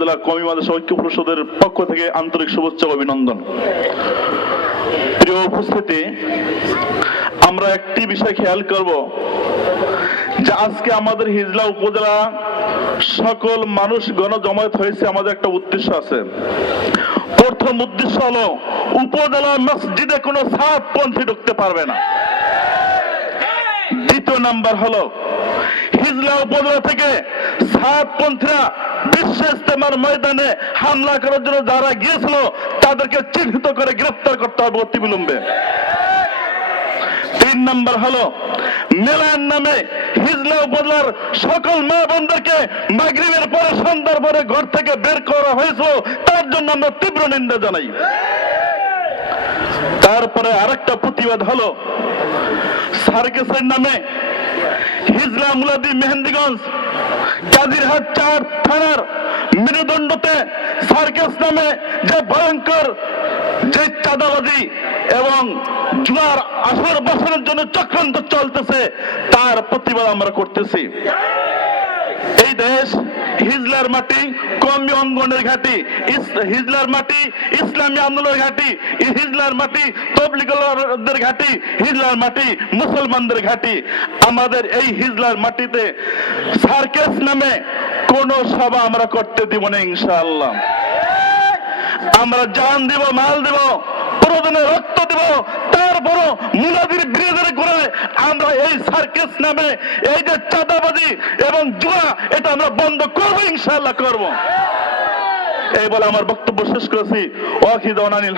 উপজেলা কমি মাদ্রাসা ঐক্য পরিষদের পক্ষ থেকে আন্তরিক শুভেচ্ছা অভিনন্দন। প্রিয় উপস্থিতি, আমরা একটি বিষয় খেয়াল করব যে আজকে আমাদের হিজলা উপজেলা সকল মানুষ গণজমায়েত হয়েছে আমাদের একটা উদ্দেশ্য আছে। প্রথম উদ্দেশ্য হলো উপজেলা মসজিদে কোনো সাতপন্থী ঢুকতে পারবে না। দ্বিতীয় নাম্বার হলো হিজলা উপজেলা থেকে সাতপন্থীরা বিশ্ব ইস্তেমার ময়দানে হামলা করার জন্য যারা গিয়েছিল, তাদেরকে চিহ্নিত করে গ্রেফতার করতে হবে অতি বিলম্বে তিন নাম্বার হলো, মেলার নামে হিজলা উপজেলার সকল মা বোনদেরকে মাগরিবের পরে সন্ধ্যার পরে ঘর থেকে বের করা হয়েছিল, তার জন্য আমরা তীব্র নিন্দা জানাই। তারপরে আরেকটা প্রতিবাদ হলো, সার্কেসের নামে হিজলা মুলাদি মেহেন্দিগঞ্জ গাজীরহাট চার থানার মেরুদণ্ডতে সার্কাস নামে যে ভয়ঙ্কর, যে চাঁদাবাজি এবং জুয়ার আসর বসানোর জন্য চক্রান্ত চলতেছে, তার প্রতিবাদ আমরা করতেছি। এই দেশ হিজলার মাটি কমি অঙ্গনের ঘাটি হিজলার মাটি, ইসলামী আন্দোলনের ঘাটি হিজলার মাটি, তবলিগের ঘাটি, হিজলার মাটি, মুসলমানদের ঘাটি। আমাদের এই হিজলার মাটিতে সার্কেস নামে কোন সভা আমরা করতে দিব না, ইনশাআল্লাহ। আমরা জান দিব, মাল দিব প্রয়োজনে রক্ত দিব, তারপরও করে আমরা এই সার্কেস নামে এই যে চাঁদাবাজি এবং জুয়া, এটা আমরা বন্ধ করব ইনশাল্লাহ করব। এই বলে আমার বক্তব্য শেষ করেছি। ওয়াকিদ অনানিল